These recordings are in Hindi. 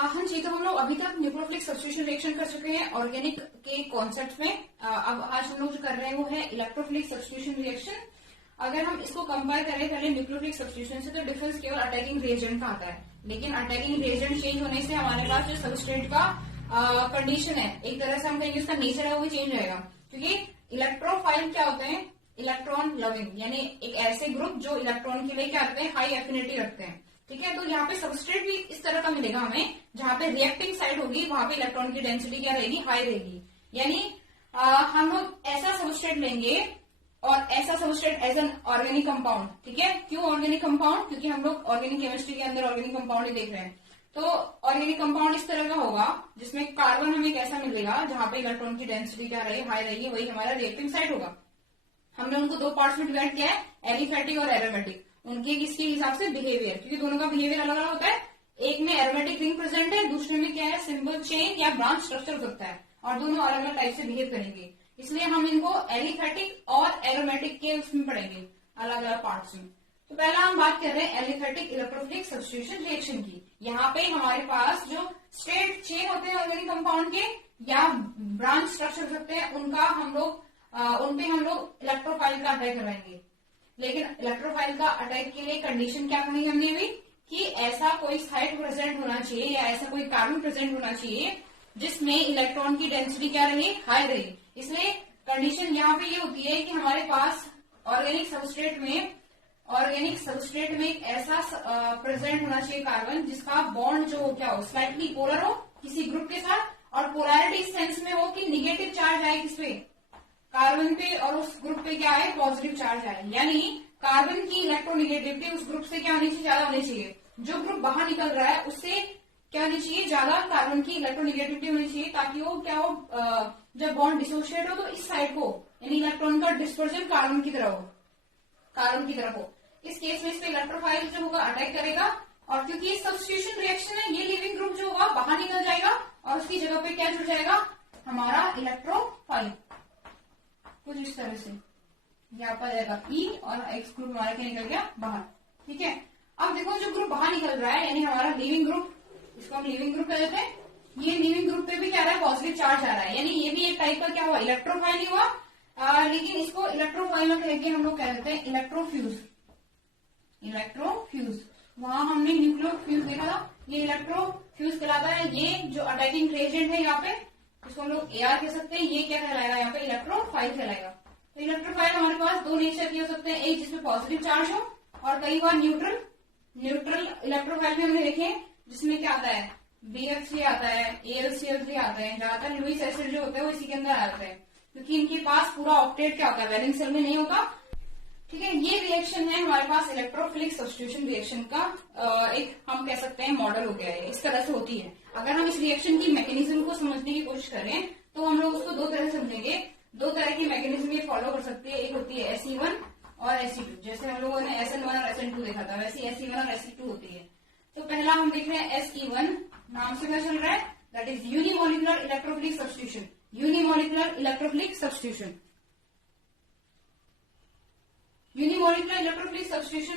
हाँ जी, तो हम लोग अभी तक न्यूक्लियोफिलिक सब्स्टिट्यूशन रिएक्शन कर चुके हैं ऑर्गेनिक के कॉन्सेप्ट में। अब आज हम लोग जो कर रहे हैं वो है इलेक्ट्रोफिलिक सब्स्टिट्यूशन रिएक्शन। अगर हम इसको कंपेयर करें पहले न्यूक्लियोफिलिक सब्स्टिट्यूशन से, तो डिफरेंस केवल अटैकिंग रिएजेंट का आता है। लेकिन अटैकिंग रिएजेंट चेंज होने से हमारे पास जो सबस्ट्रेट का कंडीशन है, एक तरह से हम कहेंगे उसका नेचर है वो भी चेंज होगा। क्योंकि इलेक्ट्रोफाइल क्या होते हैं? इलेक्ट्रॉन लविंग, यानी एक ऐसे ग्रुप जो इलेक्ट्रॉन के लिए क्या रखते हैं? हाई एफिनिटी रखते हैं। ठीक है, तो यहाँ पे सबस्ट्रेट भी इस तरह का मिलेगा हमें, जहां पे रिएक्टिंग साइड होगी वहां पे इलेक्ट्रॉन की डेंसिटी क्या रहेगी? हाई रहेगी। यानी हम लोग ऐसा सबस्ट्रेट लेंगे और ऐसा substrate as an organic compound. ठीक है, क्यों ऑर्गेनिक कंपाउंड? क्योंकि हम लोग ऑर्गेनिक केमिस्ट्री के अंदर ऑर्गेनिक कंपाउंड ही देख रहे हैं। तो ऑर्गेनिक कंपाउंड इस तरह का होगा जिसमें कार्बन हमें कैसा मिलेगा? जहां पे इलेक्ट्रॉन की डेंसिटी क्या रहेगी? हाई रहेगी, वही हमारा रिएक्टिंग साइड होगा। हमने उनको दो पार्ट्स में डिवाइड किया है, एलिफैटिक और एरोमेटिक। उनके किसके हिसाब से? बिहेवियर, क्योंकि दोनों का बिहेवियर अलग अलग होता है। एक में एरोमेटिक रिंग प्रेजेंट है, दूसरे में क्या है? सिंपल चेन या ब्रांच स्ट्रक्चर हो सकता है, और दोनों अलग अलग टाइप से बिहेव करेंगे। इसलिए हम इनको एलिफैटिक और एरोमेटिक के उसमें पढ़ेंगे, अलग अलग पार्ट्स में। तो पहला हम बात कर रहे हैं एलिफैटिक इलेक्ट्रोफिलिक सब्स्टिट्यूशन रिएक्शन की। यहाँ पे हमारे पास जो स्ट्रेट चेन होते हैं ऑर्गेनिक कंपाउंड के या ब्रांच स्ट्रक्चर हो सकते हैं, उनका हम लोग उनपे हम लोग इलेक्ट्रोफाइल का अटैक कराएंगे। लेकिन इलेक्ट्रोफाइल का अटैक के लिए कंडीशन क्या करनी हमने भी, कि ऐसा कोई साइट प्रेजेंट होना चाहिए या ऐसा कोई कार्बन प्रेजेंट होना चाहिए जिसमें इलेक्ट्रॉन की डेंसिटी क्या रहे? हाई रहे। इसलिए कंडीशन यहाँ पे ये होती है कि हमारे पास ऑर्गेनिक सबस्ट्रेट में एक ऐसा प्रेजेंट होना चाहिए कार्बन जिसका बॉन्ड जो हो क्या हो? स्लाइटली पोलर हो किसी ग्रुप के साथ, और पोलैरिटी सेंस में हो कि निगेटिव चार्ज आए किस पे? कार्बन पे, और उस ग्रुप पे क्या है? पॉजिटिव चार्ज आए। यानी कार्बन की इलेक्ट्रोनिगेटिविटी उस ग्रुप से क्या होनी चाहिए? ज्यादा होनी चाहिए। जो ग्रुप बाहर निकल रहा है उससे क्या होनी चाहिए? ज्यादा कार्बन की इलेक्ट्रोनिगेटिविटी होनी चाहिए, ताकि वो क्या हो, जब बॉन्ड डिसोशिएट हो तो इस साइड को, यानी इलेक्ट्रॉन का डिस्पर्जन कार्बन की तरफ हो। इस केस में इस पे इलेक्ट्रोफाइल जो होगा अटैक करेगा, और क्योंकि ये सब्स्टिट्यूशन रिएक्शन है, ये लिविंग ग्रुप जो होगा बाहर निकल जाएगा और उसकी जगह पे क्या जुड़ जाएगा? हमारा इलेक्ट्रोफाइल। कुछ इस तरह से यहाँ पर जाएगा ई, और एक्स ग्रुप हमारा क्या निकल गया? बाहर। ठीक है, अब देखो जो ग्रुप बाहर निकल रहा है, यानी हमारा लिविंग ग्रुप, इसको हम लिविंग ग्रुप कह देते हैं। ये लिविंग ग्रुप पे भी क्या आ रहा है? पॉजिटिव चार्ज आ रहा है, यानी ये भी एक टाइप का क्या हुआ? इलेक्ट्रोफाइल ही हुआ। लेकिन इसको इलेक्ट्रोफाइल में कह के हम लोग कह देते हैं इलेक्ट्रोफ्यूज। वहां हमने न्यूक्लियोफ्यूज देखा था, ये इलेक्ट्रोफ्यूज कहलाता है। ये जो अटैकिंग रिएजेंट है यहाँ पे, इसको हम लोग AR कह सकते हैं। ये क्या कहलाएगा? यहाँ पे इलेक्ट्रोफाइल कहलाएगा। तो इलेक्ट्रोफाइल हमारे पास दो नेचर के हो सकते हैं, एक जिसमें पॉजिटिव चार्ज हो, और कई बार न्यूट्रल इलेक्ट्रोफाइल भी हमने देखे, जिसमें क्या आता है? BF3 आता है, AlCl3 आता है। ज्यादातर लुईस एसिड जो होता है वो इसी के अंदर आता है, क्योंकि इनके पास पूरा ऑक्टेट क्या होता है? वैलेंस शेल में नहीं होता। ठीक है, ये रिएक्शन है हमारे पास इलेक्ट्रोफिलिक सब्स्टिट्यूशन रिएक्शन का एक हम कह सकते हैं मॉडल हो गया है। इस तरह से होती है। अगर हम इस रिएक्शन की मैकेनिज्म को समझने की कोशिश करें तो हम लोग उसको दो तरह से समझेंगे। दो तरह की मैकेनिज्म ये फॉलो कर सकते हैं। एक होती है SE1 और SE2। जैसे हम लोगों ने SN1 और SN2 देखा था, वैसे SE1 और SE2 होती है। तो पहला हम देख रहे हैं SE1, नाम से क्या चल रहा है? That is unimolecular electrophilic substitution. Unimolecular electrophilic substitution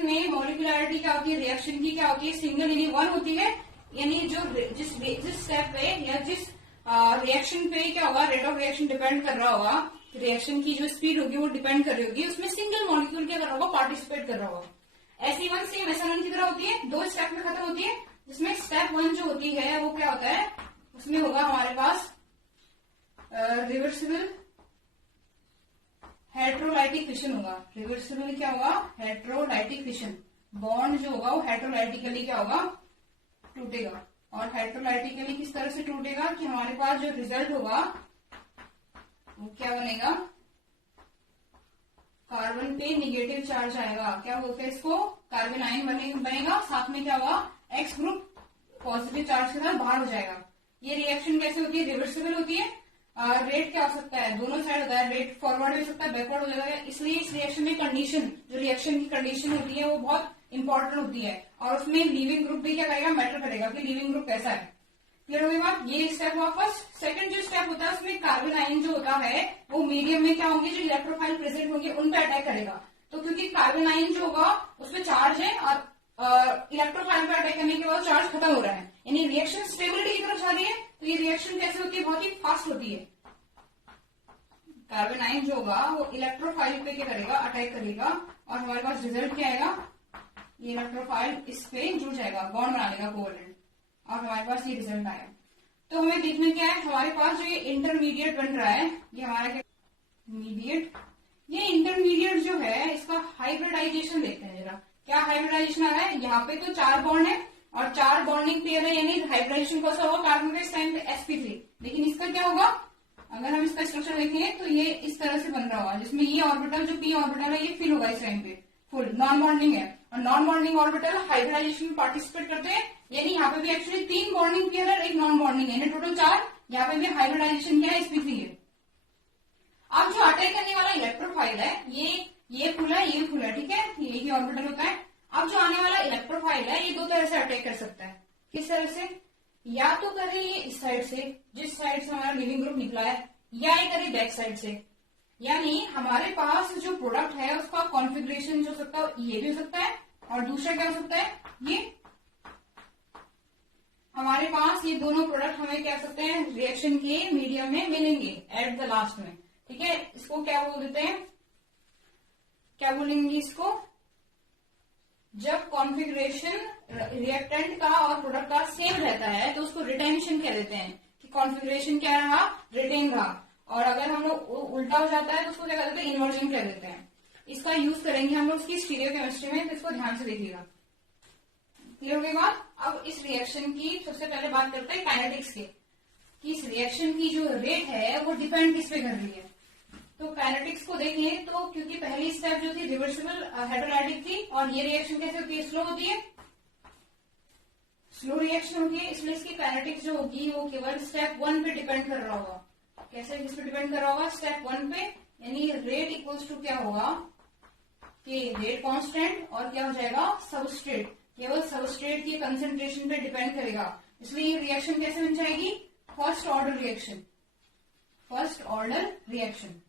में मॉलिक्यूलरिटी क्या होती है? रिएक्शन की क्या होती है? सिंगल यानी वन होती है। यानी जो जिस स्टेप पे या जिस रिएक्शन पे क्या होगा? रेट ऑफ रिएक्शन डिपेंड कर रहा होगा, रिएक्शन की जो स्पीड होगी वो डिपेंड कर रही होगी, उसमें सिंगल मॉलिक्यूल क्या कर रहा होगा? पार्टिसिपेट कर रहा होगा। SE1 सेम SN1 की तरह होती है, दो स्टेप में खत्म होती है। जिसमें स्टेप 1 जो होती है वो क्या होता है? उसमें होगा हमारे पास रिवर्सिबल हेट्रोलाइटिक फिशन होगा। रिवर्सिबल क्या होगा? Heterolytic fission. बॉन्ड जो होगा वो हेट्रोलाइटिकली क्या होगा? टूटेगा। और हेट्रोलाइटिकली किस तरह से टूटेगा कि हमारे पास जो रिजल्ट होगा वो क्या बनेगा? कार्बन पे निगेटिव चार्ज आएगा। क्या बोलते हैं इसको? कार्बन आयन बनेगा। साथ में क्या होगा? एक्स ग्रुप पॉजिटिव चार्ज के साथ बाहर हो जाएगा। ये रिएक्शन कैसे होती है? रिवर्सिबल होती है। रेट क्या हो सकता है? दोनों साइड होता है। रेट फॉरवर्ड भी हो सकता है, बैकवर्ड हो जाएगा। इसलिए इस रिएक्शन में कंडीशन, जो रिएक्शन की कंडीशन होती है वो बहुत इंपॉर्टेंट होती है, और उसमें लिविंग ग्रुप भी क्या करेगा? मैटर करेगा कि लिविंग ग्रुप कैसा है। क्लियर होगी बात? ये स्टेप हुआ फर्स्ट। सेकंड जो स्टेप होता है उसमें कार्बन आयन जो होता है वो मीडियम में क्या होंगे? जो इलेक्ट्रोफाइल प्रेजेंट होंगे उन पे अटैक करेगा। तो क्योंकि कार्बन आयन जो होगा उसमें चार्ज है और इलेक्ट्रोफाइल पे अटैक करने के बाद चार्ज खत्म हो रहा है, यानी रिएक्शन स्टेबिलिटी की तरफ जा रही है। तो ये रिएक्शन कैसे होती है, बहुत ही फास्ट होती है। कार्बन आयन जो होगा वो इलेक्ट्रोफाइल पे क्या करेगा, अटैक करेगा, और हमारे पास रिजल्ट क्या आएगा, ये इलेक्ट्रोफाइल इस पे जुड़ जाएगा, बॉन्ड बना लेगा कोवलेंट, और हमारे पास ये रिजल्ट आया। तो हमें देखना क्या है, हमारे पास जो ये इंटरमीडिएट बन रहा है, ये हमारा क्या मीडिएट, ये इंटरमीडिएट जो है इसका हाइब्रिडाइजेशन देखते हैं जरा, क्या हाइब्रिडाइजेशन आ रहा है। यहाँ पे तो 4 बॉन्ड है और 4 बॉन्डिंग पेयर है, यानी हाइब्रिडाइजेशन कौन सा होगा, कार्बन का इस टाइम पे sp3। लेकिन इसका क्या होगा, अगर हम इसका स्ट्रक्चर देखें तो ये इस तरह से बन रहा होगा, जिसमें ये ऑर्बिटल जो p ऑर्बिटल है ये फिल होगा इस टाइम पे, फुल नॉन बॉन्डिंग है, और नॉन बॉन्डिंग ऑर्बिटल हाइब्रिडाइजेशन में पार्टिसिपेट करते हैं, यानी यहाँ पे भी एक्चुअली 3 बॉन्डिंग पेयर है, एक नॉन बॉन्डिंग है, टोटल 4। यहाँ पे भी हाइब्रिडाइजेशन क्या है, sp3 है। अब जो अटैक करने वाला इलेक्ट्रोफाइल है, ये फुल है, ये फुल है, ठीक है, ये ही ऑर्बिटल होता है। अब जो आने वाला इलेक्ट्रोफाइल है ये 2 तरह से अटैक कर सकता है। किस तरह से, या तो करे ये इस साइड से, जिस साइड से हमारा लिविंग ग्रुप निकला है, या ये करे बैक साइड से, यानी हमारे पास जो प्रोडक्ट है उसका कॉन्फ़िगरेशन जो हो सकता है ये भी हो सकता है, और दूसरा क्या हो सकता है, ये हमारे पास ये दोनों प्रोडक्ट हमें क्या सकते हैं, रिएक्शन के मीडियम में मिलेंगे एट द लास्ट में, ठीक है। इसको क्या बोल देते हैं, क्या बोलेंगे इसको, जब कॉन्फ़िगरेशन रिएक्टेंट का और प्रोडक्ट का सेम रहता है तो उसको रिटेंशन कह देते हैं, कि कॉन्फ़िगरेशन क्या रहा, रिटेन रहा। और अगर हम लोग उल्टा हो जाता है तो उसको क्या कहते हैं, इन्वर्जन कह देते हैं। इसका यूज करेंगे हम लोग उसकी स्टीरियोकेमिस्ट्री में, तो इसको ध्यान से देखिएगा। क्लियर हो गई बात। अब इस रिएक्शन की सबसे पहले बात करते हैं काइनेटिक्स के, कि इस रिएक्शन की जो रेट है वो डिपेंड किस पे कर रही है। तो काइनेटिक्स को देखें तो, क्योंकि पहली स्टेप जो थी रिवर्सिबल हेटेरोडाइटिक थी, और ये रिएक्शन कैसे होती है, स्लो होती है, स्लो रिएक्शन होती है, इसलिए इसकी काइनेटिक्स जो होगी वो केवल स्टेप 1 पे डिपेंड कर रहा होगा। कैसे, किस पे डिपेंड कर रहा होगा, स्टेप 1 पे, यानी रेट इक्वल्स टू क्या होगा, कि रेट कांस्टेंट और क्या हो जाएगा, सबस्ट्रेट, केवल सबस्ट्रेट की कंसेंट्रेशन पे डिपेंड करेगा। इसलिए ये रिएक्शन कैसे बन जाएगी, first order reaction, first order reaction,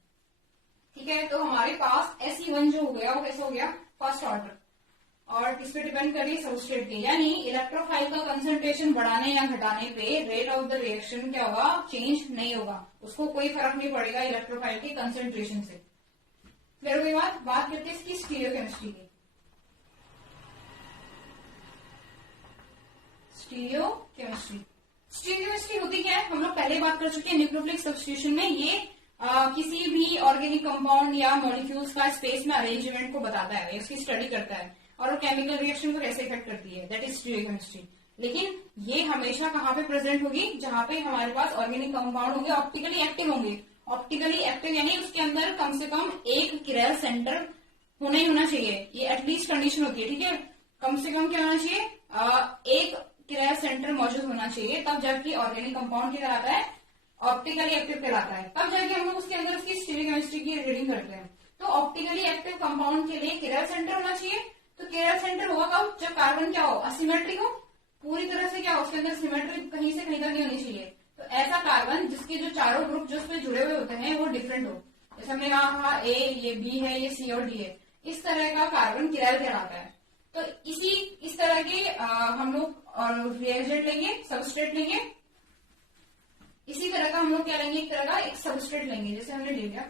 ठीक है। तो हमारे पास SE1 जो हो गया वो कैसे हो गया, फर्स्ट ऑर्डर, और किस पे डिपेंड करिए, सबस्ट्रेट के, यानी इलेक्ट्रोफाइल का कंसंट्रेशन बढ़ाने या घटाने पे रेट ऑफ द रिएक्शन क्या होगा, चेंज नहीं होगा, उसको कोई फर्क नहीं पड़ेगा इलेक्ट्रोफाइल के कंसंट्रेशन से। फिर कोई बात करते हैं इसकी स्टीरियोकेमिस्ट्री की। स्टीरियोकेमिस्ट्री होती क्या है, हम लोग पहले बात कर चुके हैं न्यूक्लियोफिलिक सब्स्टिट्यूशन में। ये किसी भी ऑर्गेनिक कंपाउंड या मॉलिक्यूल्स का स्पेस में अरेंजमेंट को बताता है, इसकी स्टडी करता है, और वो केमिकल रिएक्शन को कैसे इफेक्ट करती है, दैट इज स्टीरियोकेमिस्ट्री। लेकिन ये हमेशा कहाँ पे प्रेजेंट होगी, जहां पे हमारे पास ऑर्गेनिक कंपाउंड होंगे, ऑप्टिकली एक्टिव होंगे। ऑप्टिकली एक्टिव यानी उसके अंदर कम से कम एक किरल सेंटर होना ही होना चाहिए, ये एटलीस्ट कंडीशन होती है, ठीक है। कम से कम क्या होना चाहिए, एक किरल सेंटर मौजूद होना चाहिए, तब जाके ऑर्गेनिक कंपाउंड क्या कहलाता है, ऑप्टिकली एक्टिव कहलाता है। तब जाके हम लोग उसके अंदर उसकी स्टीरियोकेमिस्ट्री की रीडिंग करते हैं। तो ऑप्टिकली एक्टिव कंपाउंड के लिए किरल सेंटर होना चाहिए। तो किरल सेंटर होगा कब, जब कार्बन क्या हो, असिमेट्रिक हो, पूरी तरह से क्या हो, उसके अंदर सिमेट्री कहीं से कहीं तक नहीं होनी चाहिए। तो ऐसा कार्बन जिसके जो चारों ग्रुप जो उसमें जुड़े हुए होते हैं वो डिफरेंट हो, जैसे हमने कहा ए, ये बी है, ये सी और डी है, इस तरह का कार्बन किरल कहलाता है। तो इस तरह के हम लोग रिएजेंट लेंगे, सबस्ट्रेट लेंगे, इसी तरह का हम लोग क्या लेंगे, एक तरह का एक सबस्ट्रेट लेंगे, जैसे हमने ले लिया,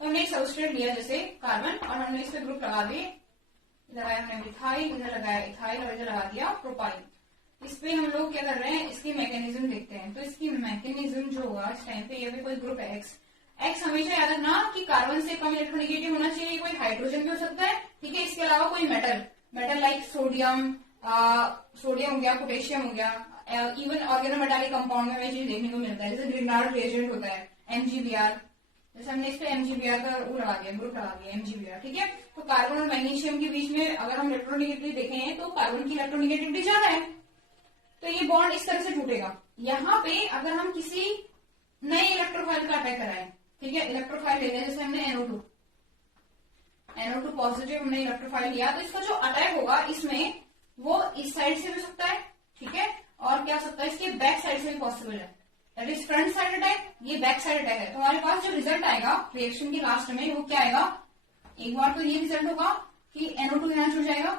तो हमने एक सबस्ट्रेट लिया जैसे कार्बन, और हमने इस पे ग्रुप लगा दिए, लगाया हमने मिथाइल, इधर लगाया इथाइल, और इधर लगा दिया प्रोपाइल। इस पे हम लोग क्या कर रहे हैं, इसकी मैकेनिज्म देखते हैं। तो इसकी मैकेनिज्म जो होगा इस टाइम पे, ये भी कोई ग्रुप है एक्स हमेशा याद रखना कि कार्बन से कम इलेक्ट्रोनेगेटिव होना चाहिए, कोई हाइड्रोजन भी हो सकता है, ठीक है। इसके अलावा कोई मेटल लाइक सोडियम हो गया, पोटेशियम हो गया, इवन ऑर्गेनोमेटालिक कंपाउंड में चीज देखने को मिलता है, जैसे ग्रिग्नार्ड रिएजेंट होता है, MgBr, जैसे हमने इस पे MgBr का वो लगा दिया, ग्रुप लगा दिया MgBr, ठीक है। तो कार्बन और मैग्नीशियम के बीच में अगर हम इलेक्ट्रोनेगेटिविटी देखें तो कार्बन की इलेक्ट्रोनेगेटिविटी ज्यादा है, तो ये बॉन्ड इस तरह से टूटेगा। यहाँ पे अगर हम किसी नए इलेक्ट्रोफाइल का अटैक कराएं, ठीक है, इलेक्ट्रोफाइल ले लें, जैसे हमने NO2 पॉजिटिव हमने इलेक्ट्रोफाइल लिया, तो इसका जो अटैक होगा इसमें वो इस साइड से भी हो सकता है, ठीक है, और क्या हो सकता है, इसके बैक साइड से भी पॉसिबल है, that is front side attack, ये बैक साइड अटैक है। तो हमारे पास जो रिजल्ट आएगा रिएक्शन के लास्ट में वो क्या आएगा, एक बार तो ये रिजल्ट होगा, कि NO2 यहाँ जुड़ जाएगा।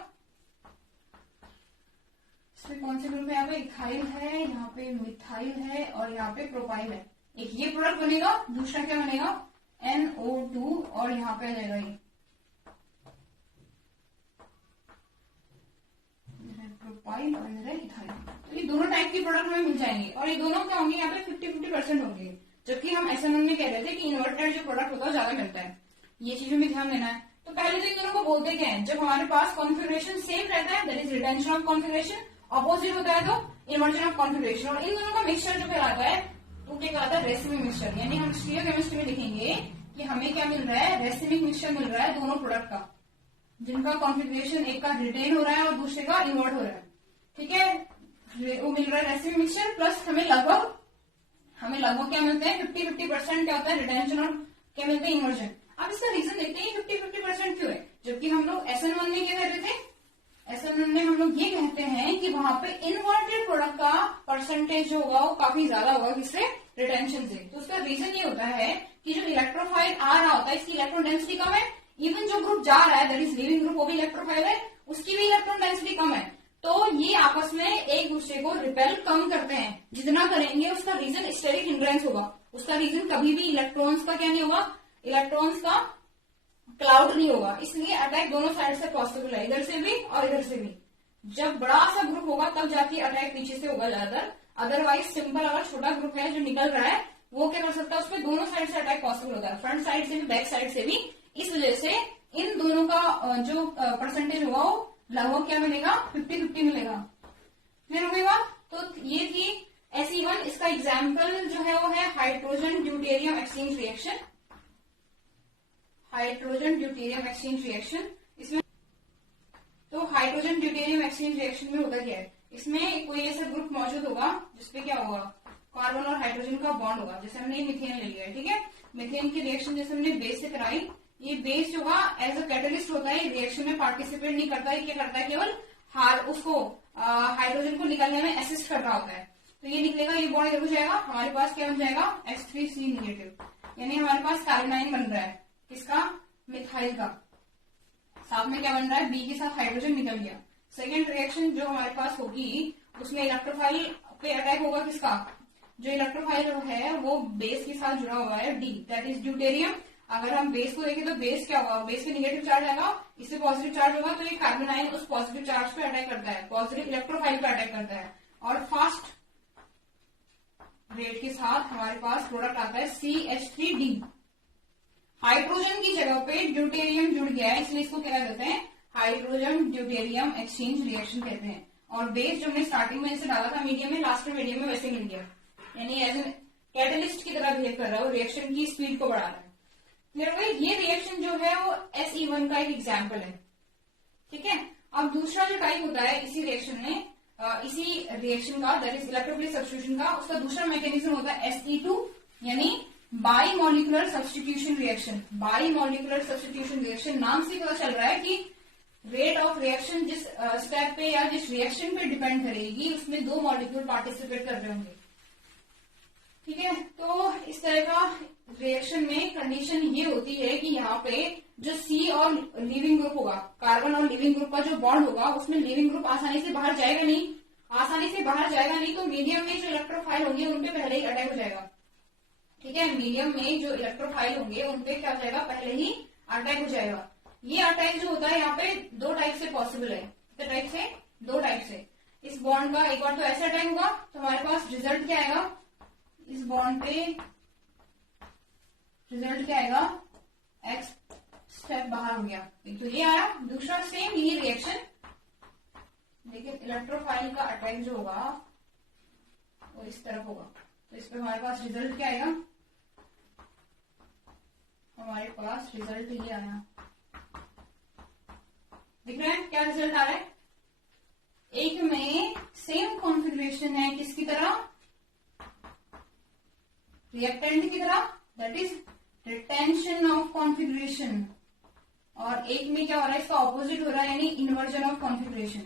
इसमें कौन से ग्रुप है, यहाँ पे इथाइल है, यहाँ पे मिथाइल है और यहाँ पे प्रोपाइल है। एक ये प्रोडक्ट बनेगा, दूसरा क्या बनेगा NO2 और यहाँ पे आ जाएगा ये प्रोपाइल और इथाइल। तो ये दोनों टाइप के प्रोडक्ट हमें मिल जाएंगे और ये दोनों क्या होंगे यहाँ पे 50-50% होंगे, जबकि हम SN1 में कह रहे थे कि इन्वर्टेड जो प्रोडक्ट होता है ज्यादा मिलता है। ये चीजों में ध्यान देना है। तो पहले तो इन दोनों को बोलते क्या है, जब हमारे पास कॉन्फ़िगरेशन सेम रहता है that is retention of configuration, opposite होता है तो इन्वर्जन ऑफ कॉन्फ़िगरेशन। और इन दोनों का मिक्सचर जो कहलाता है वो क्या कहलाता है रेसिमिक मिक्सचर। यानी हम स्टीरियोकेमिस्ट्री में लिखेंगे कि हमें क्या मिल रहा है, रेसिमिक मिक्सचर मिल रहा है दोनों प्रोडक्ट का, जिनका कॉन्फ़िगरेशन एक का रिटेन हो रहा है और दूसरे का इन्वर्ट हो रहा है। ठीक है, वो मिल रहा है रेसिमिक मिक्सचर प्लस हमें लगभग क्या मिलते हैं 50-50% क्या होता है रिटेंशन और क्या मिलते हैं इन्वर्जन। अब इसका रीजन देखते हैं 50-50% क्यों है, जबकि हम लोग SN1 में क्या कह रहे थे, SN1 में हम लोग ये कहते हैं कि वहां पे इन्वर्टेड प्रोडक्ट का परसेंटेज जो होगा वो काफी ज्यादा होगा किससे, रिटेंशन से। तो उसका रीजन ये होता है कि जो इलेक्ट्रोफाइल आ रहा होता है इसकी इलेक्ट्रॉन डेंसिटी कम है, इवन जो ग्रुप जा रहा है दैट इज लिविंग ग्रुप वो भी इलेक्ट्रोफाइल है, उसकी भी इलेक्ट्रॉन डेंसिटी कम है। तो ये आपस में एक दूसरे को रिपेल कम करते हैं, जितना करेंगे उसका रीजन स्टेरिक हिंड्रेंस होगा, उसका रीजन कभी भी इलेक्ट्रॉन्स का क्या नहीं होगा, इलेक्ट्रॉन्स का क्लाउड नहीं होगा। इसलिए अटैक दोनों साइड से पॉसिबल है, इधर से भी और इधर से भी। जब बड़ा सा ग्रुप होगा तब जाके अटैक पीछे से होगा ज्यादातर, अदरवाइज सिंपल अगर छोटा ग्रुप है जो निकल रहा है वो क्या कर सकता है, उसमें दोनों साइड से अटैक पॉसिबल होता है, फ्रंट साइड से भी बैक साइड से भी। इस वजह से इन दोनों का जो परसेंटेज होगा वो लगभग क्या मिलेगा 50-50 मिलेगा। क्लियर हो गई बात। तो ये थी SE1। इसका एग्जाम्पल जो है वो है hydrogen deuterium exchange reaction, hydrogen deuterium exchange reaction. इसमें तो हाइड्रोजन ड्यूटेरियम एक्सचेंज रिएक्शन में होता क्या है, इसमें कोई ऐसा ग्रुप मौजूद होगा जिसपे क्या होगा, कार्बन और हाइड्रोजन का बॉन्ड होगा। जैसे हमने मीथेन ले लिया है, ठीक है, मीथेन की रिएक्शन जैसे हमने बेस से कराई, ये बेस जो होगा एज अ कैटलिस्ट होता है, रिएक्शन में पार्टिसिपेट नहीं करता है, क्या करता है केवल उसको हाइड्रोजन को निकलने में असिस्ट कर रहा होता है। तो ये निकलेगा, ये बॉन्ड इधर हो जाएगा, हमारे पास क्या बन जाएगा H3C नेगेटिव, यानी हमारे पास कार्बोनाइन बन रहा है किसका, मिथाइल का। साथ में क्या बन रहा है, बी के साथ हाइड्रोजन निकल गया। सेकेंड रिएक्शन जो हमारे पास होगी उसमें इलेक्ट्रोफाइल पे अटैक होगा किसका, जो इलेक्ट्रोफाइल है वो बेस के साथ जुड़ा हुआ है डी, दैट इज ड्यूटेरियम। अगर हम बेस को देखें तो बेस क्या होगा, बेस पे निगेटिव चार्ज आएगा, इससे पॉजिटिव चार्ज होगा, तो ये कार्बोनाइन उस पॉजिटिव चार्ज पे अटैक करता है, पॉजिटिव इलेक्ट्रोफाइल पे अटैक करता है और फास्ट रेट के साथ हमारे पास प्रोडक्ट आता है CH3D। हाइड्रोजन की जगह पे ड्यूटेरियम जुड़ गया है, इसलिए इसको क्या कहते हैं, हाइड्रोजन ड्यूटेरियम एक्सचेंज रिएक्शन कहते हैं। और बेस जो हमने स्टार्टिंग में जैसे डाला था मीडियम में, लास्ट में मीडियम में वैसे मिल गया, यानी एज ए कैटलिस्ट की तरह बिहेव कर रहा है और रिएक्शन की स्पीड को बढ़ा रहा है। क्लियर हो गई। ये रिएक्शन जो है वो SE1 का एक एग्जाम्पल है। ठीक है, अब दूसरा जो टाइप होता है इसी रिएक्शन में, इसी रिएक्शन का दैट इज इलेक्ट्रोफिलिक सब्स्टिट्यूशन का, उसका दूसरा मैकेनिज्म होता है SE2 यानी by molecular substitution reaction. By molecular substitution reaction नाम से पता चल रहा है कि रेट ऑफ रिएक्शन जिस स्टेप पे या जिस रिएक्शन पे डिपेंड करेगी उसमें दो मॉलिक्यूल पार्टिसिपेट कर रहे होंगे। ठीक है, तो इस तरह का रिएक्शन में कंडीशन ये होती है कि यहाँ पे जो C और लिविंग ग्रुप होगा, कार्बन और लिविंग ग्रुप का जो बॉन्ड होगा उसमें लिविंग ग्रुप आसानी से बाहर जाएगा नहीं, तो मीडियम में जो इलेक्ट्रोफाइल होंगे उनपे पहले ही अटैक हो जाएगा। ठीक है, मीडियम में जो इलेक्ट्रोफाइल होंगे उनपे क्या हो जाएगा, पहले ही अटैक हो जाएगा। ये अटैक जो होता है यहाँ पे दो टाइप से पॉसिबल है, दो टाइप से। इस बॉन्ड का एक बार तो ऐसा अटैक होगा तो हमारे पास रिजल्ट क्या आएगा, इस बॉन्ड पे रिजल्ट क्या आएगा, एक्स स्टेप बाहर हो गया, एक तो ये आया। दूसरा सेम ये रिएक्शन, लेकिन इलेक्ट्रोफाइल का अटैक जो होगा वो इस तरफ होगा, तो इस पे हमारे पास रिजल्ट क्या आएगा, हमारे पास रिजल्ट ये आया। दिख रहा है क्या रिजल्ट आ रहा है, एक में सेम कॉन्फ़िगरेशन है किसकी तरह, रिएक्टेंट की तरह, that is retention of configuration, और एक में क्या हो रहा है, इसका ऑपोजिट हो रहा है यानी इन्वर्जन ऑफ कॉन्फ़िगरेशन।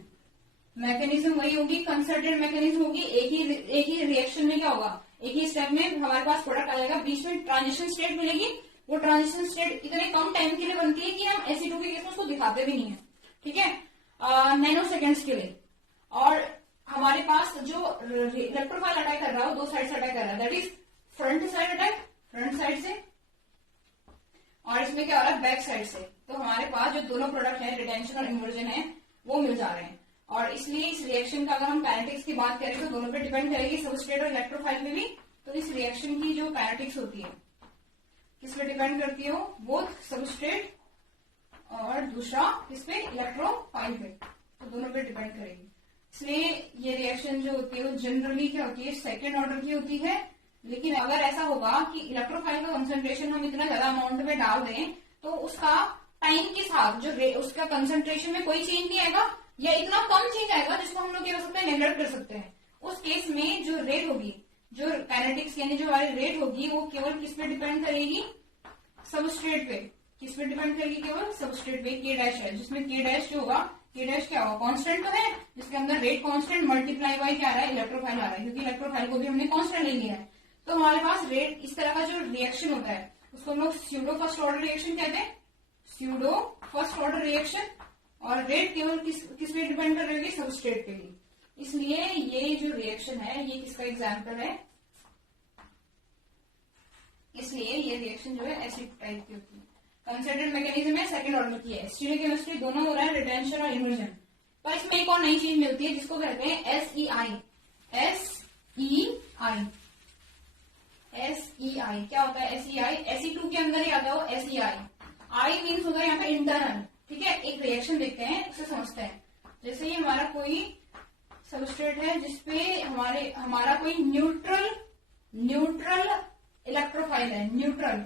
मैकेनिज्म वही होगी, कंसर्टेड मैकेनिज्म होगी। एक ही रिएक्शन में क्या होगा, एक ही स्टेप में हमारे पास प्रोडक्ट आ जाएगा, बीच में ट्रांजिशन स्टेट मिलेगी, वो ट्रांजिशन स्टेट इतने कम टाइम के लिए बनती है कि हम Sc2 के केस में उसको दिखाते भी नहीं है, ठीक है, नैनो सेकेंड्स के लिए। और हमारे पास जो इलेक्ट्रोफाइल अटैक कर रहा है, दो साइड से अटैक कर रहा है, that is front side attack, front side से, और इसमें क्या हो रहा है, बैक साइड से। तो हमारे पास जो दोनों प्रोडक्ट है, रिटेंशन और इन्वर्जन है, वो मिल जा रहे हैं। और इसलिए इस रिएक्शन का अगर हम काइनेटिक्स की बात करें तो दोनों पे डिपेंड करेगी, सबस्ट्रेट और इलेक्ट्रोफाइल में भी। तो इस रिएक्शन की जो काइनेटिक्स होती है किस पे डिपेंड करती है, बोथ सबस्ट्रेट और दूसरा किस पे, इलेक्ट्रोफाइल पे, तो दोनों पे डिपेंड करेगी। इसलिए ये रिएक्शन जो होती है वो जनरली क्या होती है, सेकेंड ऑर्डर की होती है। लेकिन अगर ऐसा होगा कि इलेक्ट्रोफाइल का कंसंट्रेशन हम इतना ज्यादा अमाउंट में डाल दें तो उसका टाइम के साथ जो उसका कंसंट्रेशन में कोई चेंज नहीं आएगा, या इतना कम चेंज आएगा जिसको हम लोग क्या कर सकते हैं, नेग्लेक्ट कर सकते हैं। उस केस में जो रेट होगी, जो काइनेटिक्स यानी जो हमारी रेट होगी, वो केवल किस पे डिपेंड करेगी, सबस्ट्रेट पे। किस पे डिपेंड करेगी, केवल सबस्ट्रेट पे। के डैश है, जिसमें के डैश जो होगा, के डैश क्या होगा, कांस्टेंट तो है, जिसके अंदर रेट कांस्टेंट मल्टीप्लाई बाय क्या आ रहा है, इलेक्ट्रोफाइल आ रहा है, क्योंकि इलेक्ट्रोफाइल को भी हमने कांस्टेंट ले लिया है। तो हमारे पास रेट, इस तरह का जो रिएक्शन होता है उसको हम लोग स्यूडो फर्स्ट ऑर्डर रिएक्शन कहते हैं, स्यूडो फर्स्ट ऑर्डर रिएक्शन। और रेट केवल किस पे डिपेंड कर रही है, सबस्ट्रेट पे ही। इसलिए ये जो रिएक्शन है ये किसका एग्जाम्पल है, इसलिए ये रिएक्शन जो है एसिड टाइप की होती है। कंसिडर्ड मैकेनिज्म है, सेकंड ऑर्डर की है, स्टीरियोकेमिस्ट्री दोनों हो रहा है, रिटेंशन और इन्वर्जन। पर इसमें एक और नई चीज मिलती है जिसको कहते हैं SEI। SEI क्या होता है, SEI Sc2 के अंदर ही आता है वो SEI। I मीन्स होगा यहाँ पे इंटरनल, ठीक है। एक रिएक्शन देखते हैं, उसे समझते हैं। जैसे ये हमारा कोई सबस्ट्रेट है जिसपे हमारा कोई न्यूट्रल इलेक्ट्रोफाइल है, न्यूट्रल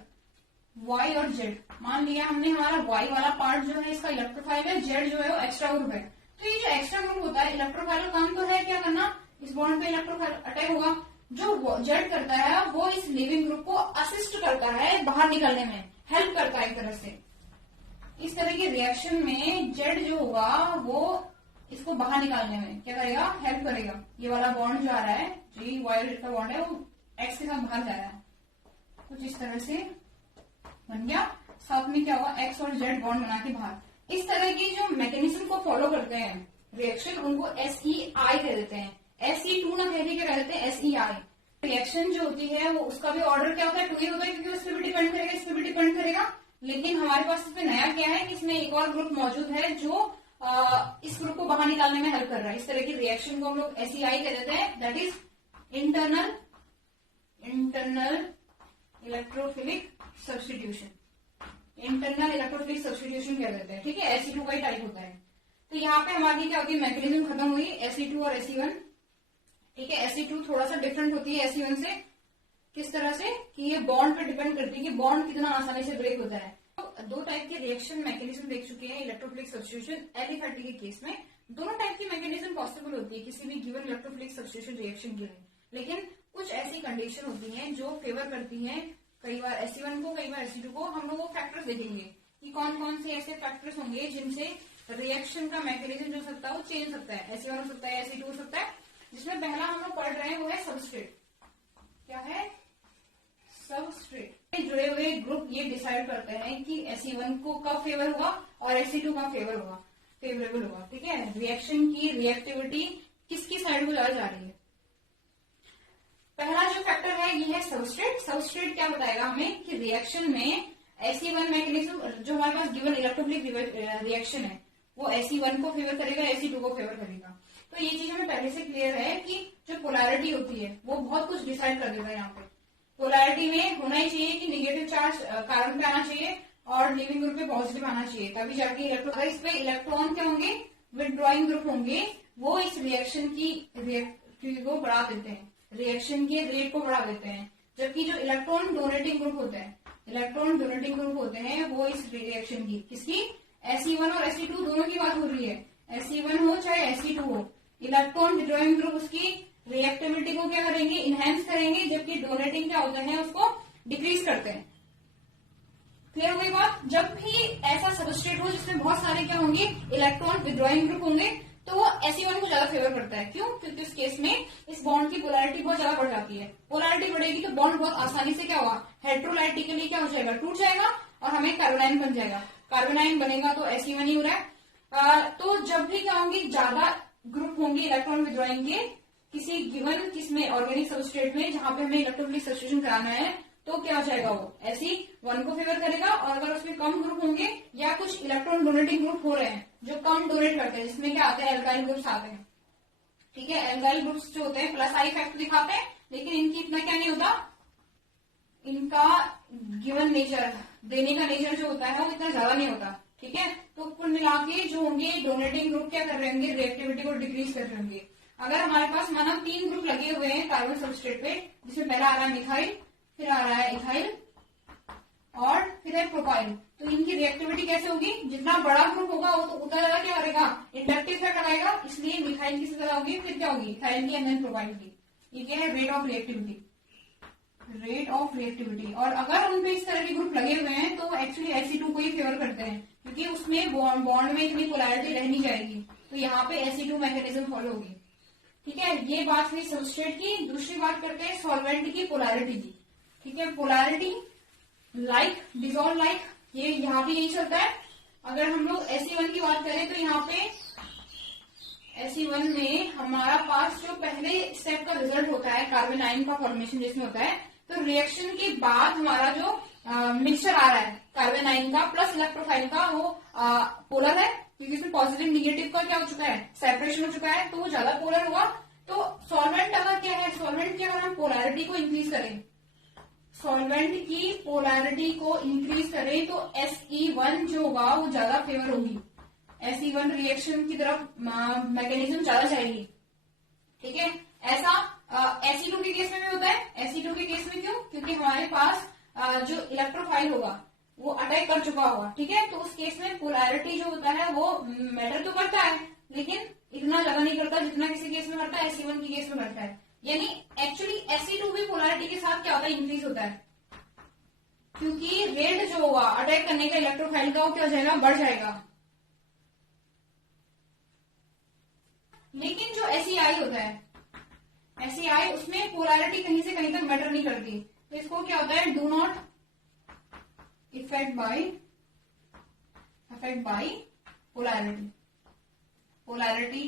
Y और Z। मान लिया हमने हमारा Y वाला पार्ट जो है इसका इलेक्ट्रोफाइल है, Z जो है वो एक्स्ट्रा ग्रुप है। तो ये जो एक्स्ट्रा ग्रुप होता है, इलेक्ट्रोफाइल का काम तो है क्या करना, इस बॉन्ड पे इलेक्ट्रोफाइल अटैक होगा। जो Z करता है वो इस लिविंग ग्रुप को असिस्ट करता है, बाहर निकलने में हेल्प करता है एक तरह से। इस तरह की रिएक्शन में Z जो होगा वो इसको बाहर निकालने में क्या करेगा, हेल्प करेगा। ये वाला बॉन्ड जो आ रहा है, जो Y और Z का बॉन्ड है, वो X के साथ बाहर जा रहा है, कुछ इस तरह से बन गया। साथ में क्या होगा, X और Z बॉन्ड बना के बाहर। इस तरह की जो मैकेनिज्म को फॉलो करते हैं रिएक्शन, उनको SEI कह देते हैं। Sc2 ना कह के क्या कहते हैं, SEI। रिएक्शन जो होती है वो उसका भी ऑर्डर क्या होता है, 2 ही होता है, क्योंकि उस पर भी डिपेंड करेगा, इस पर भी डिपेंड करेगा। लेकिन हमारे पास इसमें नया क्या है कि इसमें एक और ग्रुप मौजूद है जो इस ग्रुप को बाहर निकालने में हेल्प कर रहा है। इस तरह की रिएक्शन को हम लोग SEI कह देते हैं, that is internal electrophilic substitution. Internal electrophilic substitution कह देते हैं, ठीक है। Sc2 का ही टाइप होता है। तो यहाँ पे हमारी क्या होती है, मैकेनिज्म खत्म हुई Sc2 और Sc1, ठीक है। Sc2 थोड़ा सा डिफरेंट होती है Sc1 से, किस तरह से कि ये बॉन्ड पे डिपेंड करती है कि बॉन्ड कितना आसानी से ब्रेक होता है। तो दो टाइप के रिएक्शन मैकेनिज्म देख चुके हैं इलेक्ट्रोफिलिक सब्स्टिट्यूशन, एलिफैटी के केस में। दोनों टाइप की मैकेनिज्म पॉसिबल होती है किसी भी गिवन इलेक्ट्रोफिलिक सब्स्टिट्यूशन रिएक्शन के लिए। लेकिन कुछ ऐसी कंडीशन होती है जो फेवर करती है कई बार Sc1 को, कई बार Sc2 को। हम लोग वो फैक्टर्स देखेंगे कि कौन कौन से ऐसे फैक्टर्स होंगे जिनसे रिएक्शन का मैकेनिज्म जो सकता है वो चेंज सकता है। Sc1 हो सकता है, Sc2 हो सकता है। जिसमें पहला हम लोग पढ़ रहे हैं वो है सबस्ट्रेट। क्या है, सबस्ट्रेट। जुड़े हुए ग्रुप ये डिसाइड करते हैं कि Sc1 को कब फेवर होगा और Sc2 का फेवर होगा, फेवरेबल होगा, ठीक है। रिएक्शन की रिएक्टिविटी किसकी साइड को जा रही है। पहला जो फैक्टर है ये है सबस्ट्रेट। सबस्ट्रेट क्या बताएगा हमें कि रिएक्शन में Sc1 मैकेनिज्म जो हमारे पास गिवन इलेक्ट्रोफिलिक रिएक्शन है वो Sc1 को फेवर करेगा, Sc2 को फेवर करेगा। तो ये चीज हमें पहले से क्लियर है कि जो पोलैरिटी होती है वो बहुत कुछ डिसाइड कर देता है। यहाँ पे पोलैरिटी में होना ही चाहिए कि निगेटिव चार्ज कार्बन पे आना चाहिए और लिविंग ग्रुप पे पॉजिटिव आना चाहिए, तभी जाके इलेक्ट्रॉन, अगर इस पे इलेक्ट्रॉन क्या होंगे, विथड्रॉइंग ग्रुप होंगे, वो इस रिएक्शन की रिएक्टिविटी को बढ़ा देते हैं, रिएक्शन के रेट को बढ़ा देते हैं। जबकि जो इलेक्ट्रॉन डोनेटिंग ग्रुप होते हैं, इलेक्ट्रॉन डोनेटिंग ग्रुप होते हैं वो इस रिएक्शन की, किसकी, Sc1 और Sc2 दोनों की बात हो रही है। Sc1 हो चाहे Sc2 हो, इलेक्ट्रॉन विथड्रॉइंग ग्रुप उसकी रिएक्टिविटी को क्या करेंगे, इनहेंस करेंगे, जबकि डोनेटिंग क्या होते हैं उसको डिक्रीज करते हैं। क्लियर हो गई बात। जब भी ऐसा सबस्ट्रेट हो जिसमें बहुत सारे क्या होंगे, इलेक्ट्रॉन विथड्रॉइंग ग्रुप होंगे, तो SE1 को ज्यादा फेवर करता है। क्यों? क्योंकि उस केस में इस बॉन्ड की पोलैरिटी बहुत ज्यादा बढ़ जाती है। पोलैरिटी बढ़ेगी तो बॉन्ड बहुत आसानी से क्या होगा, हेट्रोलाइटिकली क्या हो जाएगा, टूट जाएगा और हमें कार्बोनाइन बन जाएगा। कार्बोनाइन बनेगा तो SE1 ही हो रहा है। तो जब भी क्या होंगे, ज्यादा ग्रुप होंगे इलेक्ट्रॉन विड्रॉइंग के किसी गिवन किसमें ऑर्गेनिक सबस्ट्रेट में जहां पे हमें इलेक्ट्रोफिलिक सब्स्टिट्यूशन कराना है, तो क्या हो जाएगा, वो SE1 को फेवर करेगा। और अगर उसमें कम ग्रुप होंगे या कुछ इलेक्ट्रॉन डोनेटिंग ग्रुप हो रहे हैं जो कम डोनेट करते हैं, जिसमें क्या आते हैं, एल्काइल ग्रुप्स आते हैं। ठीक है, एल्काइल ग्रुप्स जो होते हैं प्लस आई इफेक्ट दिखाते हैं, लेकिन इनकी इतना क्या नहीं होता, इनका गिवन नेचर, देने का नेचर जो होता है वो इतना ज्यादा नहीं होता। ठीक है, तो कुल मिला के जो होंगे डोनेटिंग ग्रुप क्या कर रहे होंगे, रिएक्टिविटी को डिक्रीज कर रहे होंगे। अगर हमारे पास माना 3 ग्रुप लगे हुए हैं कार्बन सबस्ट्रेट पे, जिसमें पहला आ रहा है मिथाइल, फिर आ रहा है इथाइल और फिर है प्रोपाइल, तो इनकी रिएक्टिविटी कैसे होगी, जितना बड़ा ग्रुप होगा वो तो उतना ज्यादा क्या करेगा, इंडक्टिव इफेक्ट लगाएगा, इसलिए मिथाइल की ज्यादा होगी, फिर क्या होगी, इथाइल की एंड देन प्रोपाइल की। ये क्या है, rate of reactivity, rate of reactivity. और अगर उनपे इस तरह के ग्रुप लगे हुए हैं तो एक्चुअली SE2 को ही फेवर करते हैं, क्योंकि उसमें बॉन्ड में इतनी पोलैरिटी रह नहीं जाएगी, तो यहाँ पे SE2 मैकेनिज्म फॉलो होगी। ठीक है, ये बात हुई सबस्ट्रेट की। दूसरी बात करते हैं सॉल्वेंट की पोलैरिटी की। ठीक है, पोलैरिटी लाइक डिसॉल्व लाइक, ये यहाँ भी यही चलता है। अगर हम लोग SE1 की बात करें तो यहाँ पे SE1 में हमारा पास जो पहले स्टेप का रिजल्ट होता है कार्बोनाइन का फॉर्मेशन जिसमें होता है, तो रिएक्शन के बाद हमारा जो मिक्सचर आ रहा है कार्बोनाइन का प्लस इलेक्ट्रोफाइल का, वो पोलर है, क्योंकि इसमें पॉजिटिव निगेटिव का क्या हो चुका है, सेपरेशन हो चुका है, तो वो ज्यादा पोलर हुआ। तो सॉल्वेंट अगर क्या है, सॉल्वेंट की अगर हम पोलैरिटी को इंक्रीज करें, सॉल्वेंट की पोलैरिटी को इंक्रीज करें तो SE1 जो होगा वो ज्यादा फेवर होगी, SE1 रिएक्शन की तरफ मैकेनिज्म ज्यादा जाएगी। ठीक है, ऐसा SE2 के केस में भी होता है। SE2 के केस में क्यों, क्योंकि हमारे पास जो इलेक्ट्रोफाइल होगा वो अटैक कर चुका होगा। ठीक है, तो उस केस में पोलैरिटी जो होता है वो मैटर तो करता है, लेकिन इतना ज्यादा नहीं करता जितना किसी केस में करता है, SE1 के केस में करता है। यानी एक्चुअली SE2 भी पोलैरिटी के साथ क्या होता है, इंक्रीज होता है, क्योंकि रेट जो होगा अटैक करने का इलेक्ट्रोफाइल का वो क्या हो जाएगा, बढ़ जाएगा। लेकिन जो SEI होता है, SEI उसमें पोलैरिटी कहीं से कहीं तक मैटर नहीं करती, तो इसको क्या होता है, do not effect bye polarity. Polarity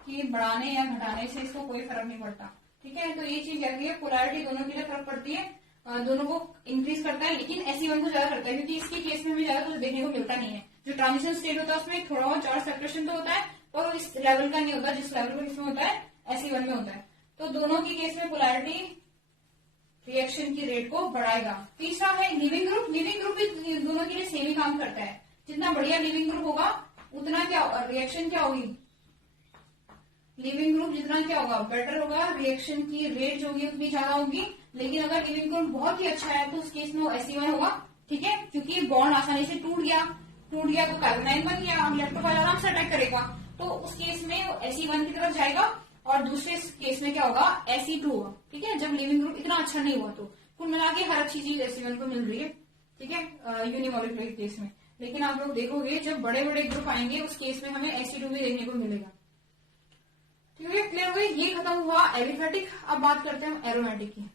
की बढ़ाने या घटाने से इसको कोई फर्क नहीं पड़ता। ठीक है, तो ये चीज क्या है, पोलैरिटी दोनों के लिए फर्क पड़ती है, दोनों को इंक्रीज करता है, लेकिन SE1 को ज्यादा करता है, क्योंकि इसके केस में हमें ज्यादा कुछ देखने को मिलता नहीं है। जो ट्रांजिशन स्टेट होता है उसमें थोड़ा बहुत चार्ज सेपरेशन तो होता है, और इस लेवल का नहीं होता जिस लेवल पर इसमें होता है, SE1 में होता है। तो दोनों के केस में पोलैरिटी रिएक्शन की रेट को बढ़ाएगा। तीसरा है लिविंग ग्रुप। लिविंग ग्रुप भी दोनों के लिए सेम ही काम करता है। जितना बढ़िया लिविंग ग्रुप होगा उतना क्या रिएक्शन क्या होगी, लिविंग ग्रुप जितना क्या होगा, बेटर होगा, रिएक्शन की रेट जो होगी उतनी ज्यादा होगी। लेकिन अगर लिविंग ग्रुप बहुत ही अच्छा है तो उस केस में वो SE1 होगा। ठीक है, क्योंकि बॉन्ड आसानी से टूट गया तो कार्बोनाइन बन गया, इलेक्ट्रोफाइल आराम से अटैक करेगा, तो उस केस में वो SE1 की तरफ जाएगा, और दूसरे केस में क्या होगा, SE2 होगा। ठीक है, जब लिविंग ग्रुप इतना अच्छा नहीं हुआ तो कुल मिला के हर अच्छी चीज SE1 को मिल रही है। ठीक है, यूनिमॉलिक्यूलर केस में। लेकिन आप लोग देखोगे जब बड़े बड़े ग्रुप आएंगे उस केस में हमें SE2 भी देखने को मिलेगा। ठीक है, क्लियर हो गई, ये खत्म हुआ एलिफेटिक। अब बात करते हैं एरोमेटिक की।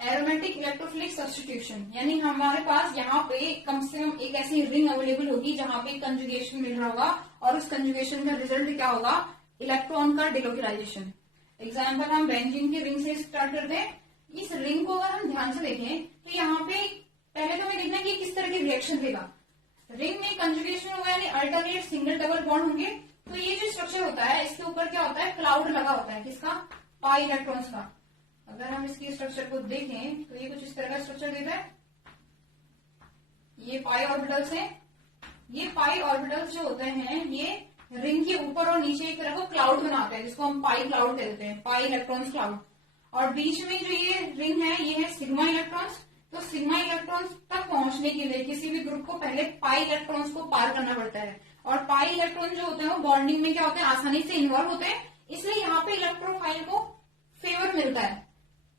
एरोमेटिक इलेक्ट्रोफिलिक सब्स्टिट्यूशन, यानी हमारे पास यहाँ पे कम से कम एक ऐसी रिंग अवेलेबल होगी जहां पे कंजुगेशन मिल रहा होगा, और उस कंजुगेशन का रिजल्ट क्या होगा, इलेक्ट्रॉन का डिलोकलाइजेशन। एग्जाम्पल हम बेंजीन की रिंग से स्टार्ट करते हैं। इस रिंग को अगर हम ध्यान से देखें तो यहाँ पे पहले तो हमें देखना है कि किस तरह की रिएक्शन देगा। रिंग में कंजुगेशन होगा, यानी अल्टरनेट सिंगल डबल बॉन्ड होंगे। तो ये जो स्ट्रक्चर होता है इसके ऊपर क्या होता है, क्लाउड लगा होता है, किसका, पाई इलेक्ट्रॉन्स का। अगर हम इसकी स्ट्रक्चर को देखें तो ये कुछ इस तरह का स्ट्रक्चर देता है। ये पाई ऑर्बिटल्स हैं। ये पाई ऑर्बिटल्स जो होते हैं ये रिंग के ऊपर और नीचे एक तरह को क्लाउड बनाते हैं, जिसको हम पाई क्लाउड कहते हैं, पाई इलेक्ट्रॉन्स क्लाउड। और बीच में जो ये रिंग है ये है सिग्मा इलेक्ट्रॉन्स। तो सिग्मा इलेक्ट्रॉन्स तक पहुंचने के लिए किसी भी ग्रुप को पहले पाई इलेक्ट्रॉन्स को पार करना पड़ता है, और पाई इलेक्ट्रॉन जो होते हैं वो बॉन्डिंग में क्या होते हैं, आसानी से इन्वॉल्व होते हैं, इसलिए यहाँ पे इलेक्ट्रोफाइल को फेवर मिलता है।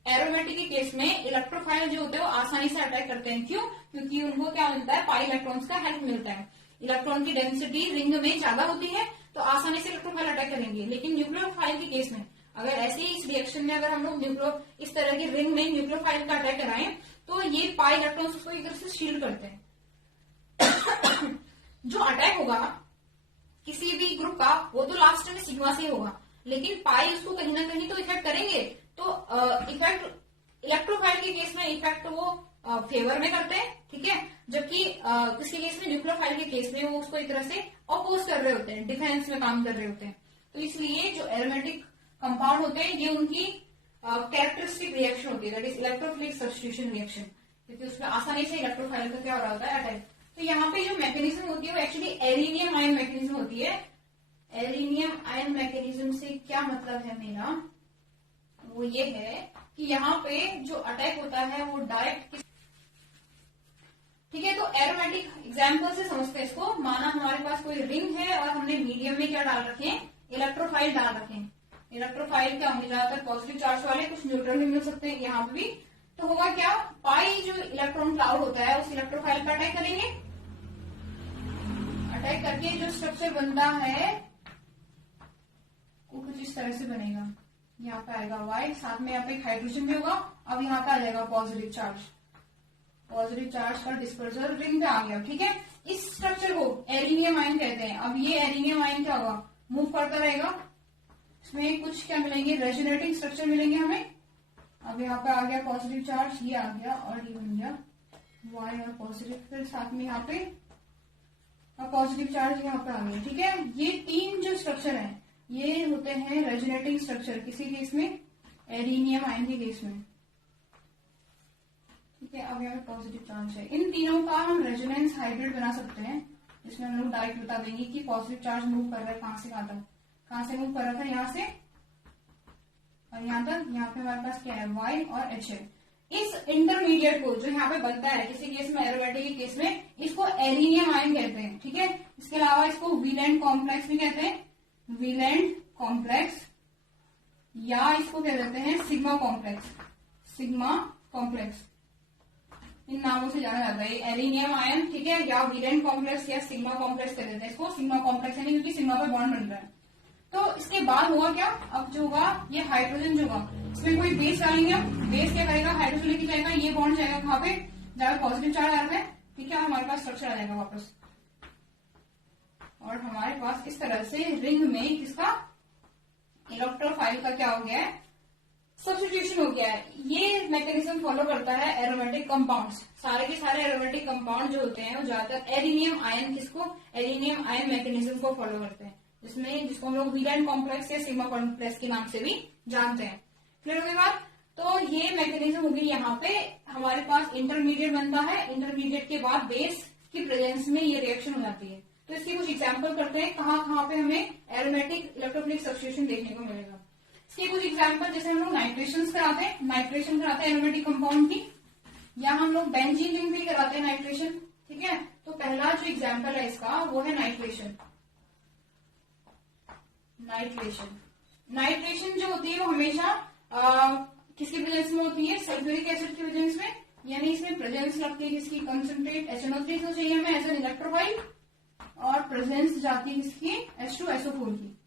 एरोमेटिक के केस में इलेक्ट्रोफाइल जो होते हैं वो आसानी से अटैक करते हैं। क्यों? क्योंकि उनको क्या मिलता है, पाई इलेक्ट्रॉन्स का हेल्प मिलता है। इलेक्ट्रॉन की डेंसिटी रिंग में ज्यादा होती है तो आसानी से इलेक्ट्रोफाइल अटैक करेंगे। लेकिन न्यूक्लियोफाइल के केस में अगर ऐसे ही इस रिएक्शन में अगर हम लोग इस तरह की रिंग में न्यूक्लियोफाइल का अटैक कराएं तो ये पाई इलेक्ट्रॉन्स उसको एक तरह से शील्ड करते हैं। जो अटैक होगा किसी भी ग्रुप का वो तो लास्ट में सिग्मा से होगा, लेकिन पाई उसको कहीं ना कहीं तो इफेक्ट करेंगे। तो इफेक्ट इलेक्ट्रोफाइल के केस में इफेक्ट वो फेवर में करते हैं, ठीक है, जबकि किसी केस में न्यूक्लियोफाइल के केस में वो उसको एक तरह से अपोज कर रहे होते हैं, डिफेंस में काम कर रहे होते हैं। तो इसलिए जो एरोमेटिक कंपाउंड होते हैं ये उनकी कैरेक्टरिस्टिक रिएक्शन होती है, that is electrophilic substitution reaction, क्योंकि उसमें आसानी से इलेक्ट्रोफाइल का क्या हो रहा होता है, अटैक। तो यहाँ पे जो मैकेनिज्म होती है वो एक्चुअली एरिनियम आयन मैकेनिज्म होती है। एरिनियम आयन मैकेनिज्म से क्या मतलब है मेरा, वो ये है कि यहाँ पे जो अटैक होता है वो डायरेक्ट, ठीक है। तो एरोमेटिक एग्जाम्पल से समझते हैं इसको। माना हमारे पास कोई रिंग है और हमने मीडियम में क्या डाल रखे हैं, इलेक्ट्रोफाइल डाल रखे हैं। इलेक्ट्रोफाइल क्या होंगे, ज्यादातर पॉजिटिव चार्ज वाले, कुछ न्यूट्रल भी मिल सकते हैं यहाँ पे भी। तो होगा क्या, पाई जो इलेक्ट्रॉन क्लाउड होता है उस इलेक्ट्रोफाइल पर अटैक करेंगे। अटैक करके जो स्ट्रक्चर बनता है वो कुछ इस तरह से बनेगा। यहाँ पे आएगा वाई, साथ में यहाँ पे हाइड्रोजन भी होगा। अब यहाँ पे आ जाएगा पॉजिटिव चार्ज, पॉजिटिव चार्ज का डिस्पर्सल रिंग पे आ गया, ठीक है। इस स्ट्रक्चर को एरिनियम आयन कहते हैं। अब ये एरिनियम आयन क्या होगा, मूव करता रहेगा। इसमें कुछ क्या मिलेंगे, रेजोनेटिंग स्ट्रक्चर मिलेंगे हमें। अब यहाँ पे आ गया पॉजिटिव चार्ज, ये आ गया और ये बन गया वाई और पॉजिटिव, फिर साथ में यहाँ पे पॉजिटिव चार्ज यहाँ पे आ गया, ठीक है। ये तीन जो स्ट्रक्चर है ये होते हैं रेजोनेटिंग स्ट्रक्चर किसी केस में, एरिनियम आयन के केस में, ठीक है। अब यहाँ पे पॉजिटिव चार्ज है। इन तीनों का हम रेजोनेंस हाइब्रिड बना सकते हैं, जिसमें हम लोग डायरेक्ट बता देंगे कि पॉजिटिव चार्ज मूव कर रहा है कहां से कहां तक, कहां से मूव कर रहा था, यहाँ से और यहाँ तक। यहाँ पे हमारे पास क्या है, वाई और एच है। इस इंटरमीडिएट को जो यहाँ पे बनता है किसी केस में, एरोमेटिक के केस में, इसको एरिनियम आयन कहते हैं, ठीक है। इसके अलावा इसको वीलेंट कॉम्प्लेक्स भी कहते हैं, वीलेंट कॉम्प्लेक्स, या इसको कह देते हैं सिग्मा कॉम्प्लेक्स, सिग्मा कॉम्प्लेक्स। इन नामों से जाना जाता है एरिनियम आयन, ठीक है, या वीलेंट कॉम्प्लेक्स या सिग्मा कॉम्प्लेक्स कह देते हैं इसको। सिग्मा कॉम्प्लेक्स यानी क्योंकि सिग्मा पे बॉन्ड बन रहा है। तो इसके बाद होगा क्या, अब जो होगा ये हाइड्रोजन जो होगा, इसमें कोई बेस डालेंगे हम, बेस क्या करेगा, हाइड्रोजन लेके जाएगा, ये बॉन्ड जाएगा कहाँ पे, जहाँ पॉजिटिव चार्ज आ रहा है, ठीक है। हमारे पास स्ट्रक्चर आ जाएगा वापस, और हमारे पास इस तरह से रिंग में किसका, इलेक्ट्रोफाइल का क्या हो गया है, सब्स्टिट्यूशन हो गया है। ये मैकेनिज्म फॉलो करता है एरोमेटिक कंपाउंड्स। सारे के सारे एरोमेटिक कंपाउंड जो होते हैं वो ज्यादातर एरिनियम आयन एरिनियम आयन मैकेनिज्म को फॉलो करते हैं, जिसको हम लोग वीलेंट कॉम्प्लेक्स या सिग्मा कॉम्प्लेक्स के नाम से भी जानते हैं। फिर उसके बाद तो ये मैकेनिज्म होगी, यहाँ पे हमारे पास इंटरमीडिएट बनता है, इंटरमीडिएट के बाद बेस की प्रेजेंस में ये रिएक्शन हो जाती है। तो इसकी कुछ एग्जाम्पल करते हैं, कहाँ कहाँ पे हमें एरोमेटिक इलेक्ट्रोफिलिक सब्स्टिट्यूशन देखने को मिलेगा। इसके कुछ एग्जाम्पल, जैसे हम लोग नाइट्रेशन कराते हैं एरोमेटिक कंपाउंड की, या हम लोग बेंजीन रिंग भी कराते हैं नाइट्रेशन, ठीक है। तो पहला जो एग्जाम्पल है इसका वो है नाइट्रेशन। नाइट्रेशन जो होती है वो हमेशा किसकी प्रेजेंस में होती है, सल्फ्यूरिक एसिड की प्रेजेंस में, यानी इसमें प्रेजेंस लगती है किसकी, कंसंट्रेट HNO3 तो चाहिए हमें एज एन इलेक्ट्रोफाइल, और प्रेजेंस जाती है किसकी, H2SO4 की।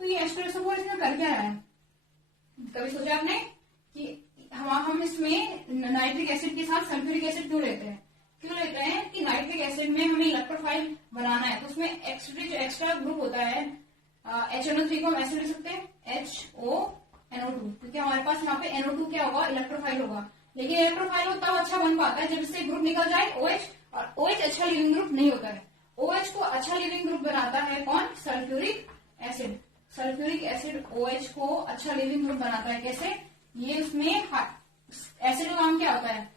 तो ये H2SO4 इसमें कर क्या रहा है, कभी सोचा आपने कि हम इसमें नाइट्रिक एसिड के साथ सल्फ्यूरिक एसिड क्यों लेते हैं, कि नाइट्रिक एसिड में हमें इलेक्ट्रोफाइल बनाना है, तो उसमें एक्स्ट्रा ग्रुप होता है HNO3 को हम ऐसे ले सकते हैं HONO2, क्योंकि हमारे पास यहाँ पे NO2 क्या होगा, इलेक्ट्रोफाइल होगा। लेकिन इलेक्ट्रोफाइल वो तब अच्छा बन पाता है जब इससे ग्रुप निकल जाए OH, और OH अच्छा लिविंग ग्रुप नहीं होता है। OH को अच्छा लिविंग ग्रुप बनाता है कौन, sulphuric acid. Sulphuric acid OH को अच्छा लिविंग ग्रुप बनाता है, कैसे, ये उसमें एसिड का काम क्या होता है,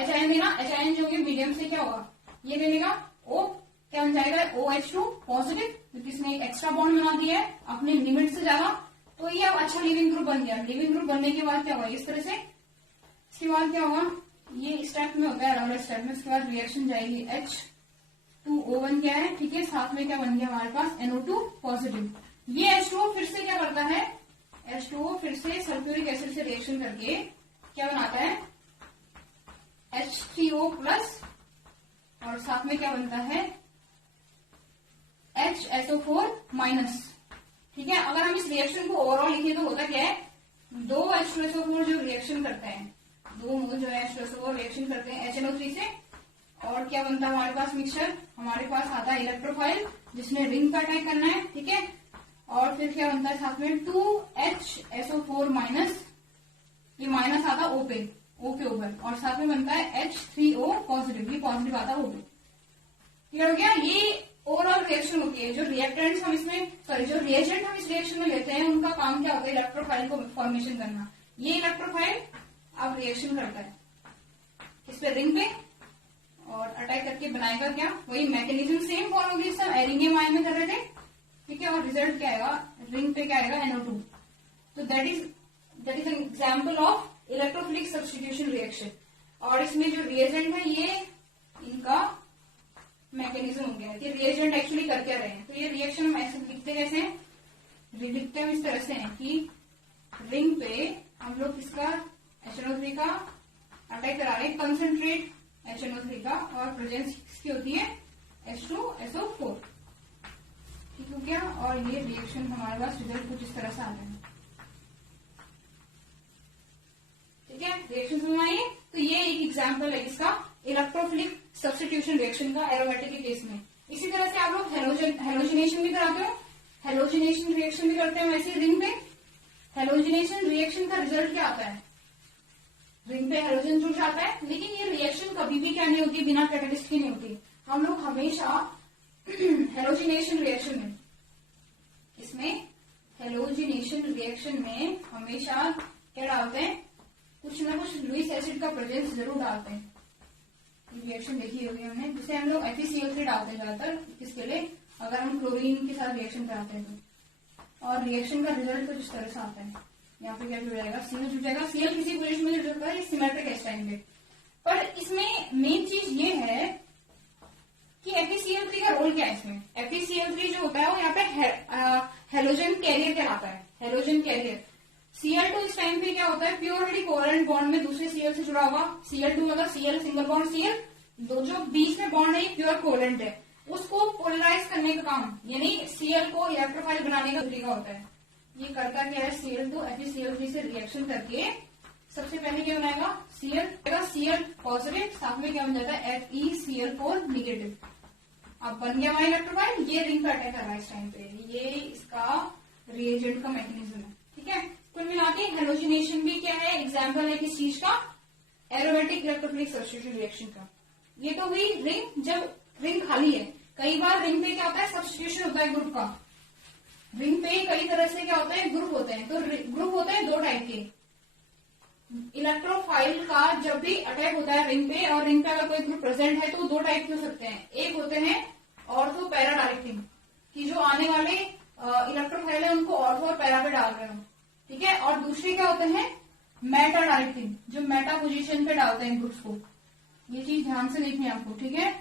H देना, H जो मीडियम से क्या होगा, ये ले लेगा, O क्या बन जाएगा, OH2 पॉजिटिव, क्योंकि इसने एक एक्स्ट्रा बॉन्ड बना दिया है अपने लिमिट से ज्यादा, तो ये अब अच्छा लिविंग ग्रुप बन गया। लिविंग ग्रुप बनने के बाद क्या होगा, इस तरह से, इसके बाद क्या होगा, ये स्टेप में होता है अराउंड स्टेप में, उसके बाद रिएक्शन जाएगी H2O1 क्या है, ठीक है, साथ में क्या बन गया हमारे पास NO2 पॉजिटिव। ये H2O फिर से क्या करता है, H2O फिर से सल्फ्यूरिक एसिड से रिएक्शन करके क्या बनाता है, H3O प्लस, और साथ में क्या बनता है, HSO4 माइनस। ठीक है, अगर हम इस रिएक्शन को ओवरऑल लिखें तो होता क्या है, दो H2SO4 जो रिएक्शन करते हैं, दो मोल जो है H2SO4 रिएक्शन करते हैं HNO3 से, और क्या बनता है हमारे पास मिक्सचर, हमारे पास आता है इलेक्ट्रोफाइल जिसने रिंग का अटैक करना है। ठीक है, और फिर क्या बनता है साथ में 2HSO4 माइनस, ये माइनस आता है O पे, O के ऊपर, और साथ में बनता है H3O पॉजिटिव, ये पॉजिटिव आता है O पे। क्लियर हो गया, ये ओवरऑल रिएक्शन होती है। जो रिएक्टेंट्स हम इसमें, सॉरी जो रिएजेंट हम इस रिएक्शन में लेते हैं उनका काम क्या होता है, इलेक्ट्रोफाइल को फॉर्मेशन करना। ये इलेक्ट्रोफाइल अब रिएक्शन करता है इस पे, रिंग पे, और अटैक करके बनाएगा क्या, वही मैकेनिज्म सेम फॉलो होगी, सब एरिंगियम आयन में कर रहे थे। ठीक है, और रिजल्ट क्या आएगा, रिंग पे क्या आएगा, NO2। तो that is an example of electrophilic substitution reaction. और इसमें जो रिएजेंट है ये इनका मैकेनिज्म हो गया कि रिएजेंट एक्चुअली कर क्या रहे हैं। तो ये रिएक्शन हम ऐसे लिखते कैसे हैं, लिखते हैं इस तरह से है कि रिंग पे हम लोग किसका, HNO3 का अटैक करा रहे हैं, कंसंट्रेट HNO3 का, और प्रेजेंस किसकी होती है, H2SO4। ठीक हो गया, और ये रिएक्शन हमारे पास रिजल्ट कुछ इस तरह से आता है। ठीक है, रिएक्शन समझ आई। तो ये एक एग्जाम्पल है इसका इलेक्ट्रोफिलिक सब्स्टिट्यूशन रिएक्शन का एरोमेटिक के केस में। इसी तरह से आप लोग हेलोजिनेशन भी कराते हो, हेलोजिनेशन रिएक्शन भी करते हैं वैसे रिंग पे। हेलोजिनेशन रिएक्शन का रिजल्ट क्या आता है, रिंग पे हेलोजन जुड़ जाता है, लेकिन ये रिएक्शन कभी भी क्या नहीं होती, बिना कैटेलिस्ट की नहीं होती। हम लोग हमेशा हेलोजिनेशन रिएक्शन में, इसमें हेलोजिनेशन रिएक्शन में हमेशा क्या डालते हैं, कुछ ना कुछ लुईस एसिड का प्रेजेंस जरूर डालते हैं। रिएक्शन देखी होगी हमने, जिसे हम लोग FeCl3 डालते हैं ज्यादातर, किसके लिए, अगर हम क्लोरीन के साथ रिएक्शन कराते हैं तो। और रिएक्शन का रिजल्ट कुछ इस तरह से आता है, यहाँ पे क्या जुड़ जाएगा, Cl जुड़ जाएगा। Cl किसी पोजीशन में जुड़ जाता है सिमेट्रिक एच टाइम पे। पर इसमें मेन चीज ये है कि FeCl3 का रोल क्या है इसमें। FeCl3 जो होता है वो यहाँ पे हेलोजन कैरियर कहलाता है, हेलोजन कैरियर। Cl2 इस टाइम पे क्या होता है, प्योरली कोवेलेंट बॉन्ड में दूसरे Cl से जुड़ा होगा। Cl2 मतलब Cl सिंगल बॉन्ड Cl, दो जो बीच में बॉन्ड है ये प्योर कोवेलेंट है, उसको पोलराइज करने का काम, यानी Cl को इलेक्ट्रोफाइल बनाने का तरीका होता है। ये करता क्या है, Cl2 FeCl3 से रिएक्शन करके सबसे पहले क्या बनाएगा, Cl पॉजिटिव, साथ में क्या बन जाता है FeCl4 निगेटिव। अब बन गया हमारा इलेक्ट्रोफाइल, ये रिंग का अटैक कर रहा है इस टाइम पे, ये इसका रिएजेंट का मैकेनिज्म है। ठीक है, कुल मिला के हेलोजिनेशन भी क्या है, एग्जाम्पल है किस चीज का, एरोमेटिक इलेक्ट्रोफिलिक सब्स्टिट्यूशन रिएक्शन का। ये तो हुई रिंग, जब रिंग खाली है। कई बार रिंग पे क्या होता है, सब्स्टिट्यूशन होता है ग्रुप का। रिंग पे कई तरह से क्या होता है, ग्रुप होते हैं। तो ग्रुप होते हैं दो टाइप के। इलेक्ट्रोफाइल का जब भी अटैक होता है रिंग पे, और रिंग पे अगर कोई ग्रुप प्रेजेंट है, तो दो टाइप के हो सकते हैं। एक होते हैं ऑर्थो पैरा डायरेक्टिंग, कि जो आने वाले इलेक्ट्रोफाइल है उनको ऑर्थो और पैरा पे डाल रहे हो। ठीक है, और दूसरे क्या होते हैं, मेटा डायरेक्टिंग, जो मेटा पोजीशन पे डालते हैं ग्रुप्स को। ये चीज ध्यान से देखनी है आपको। ठीक है,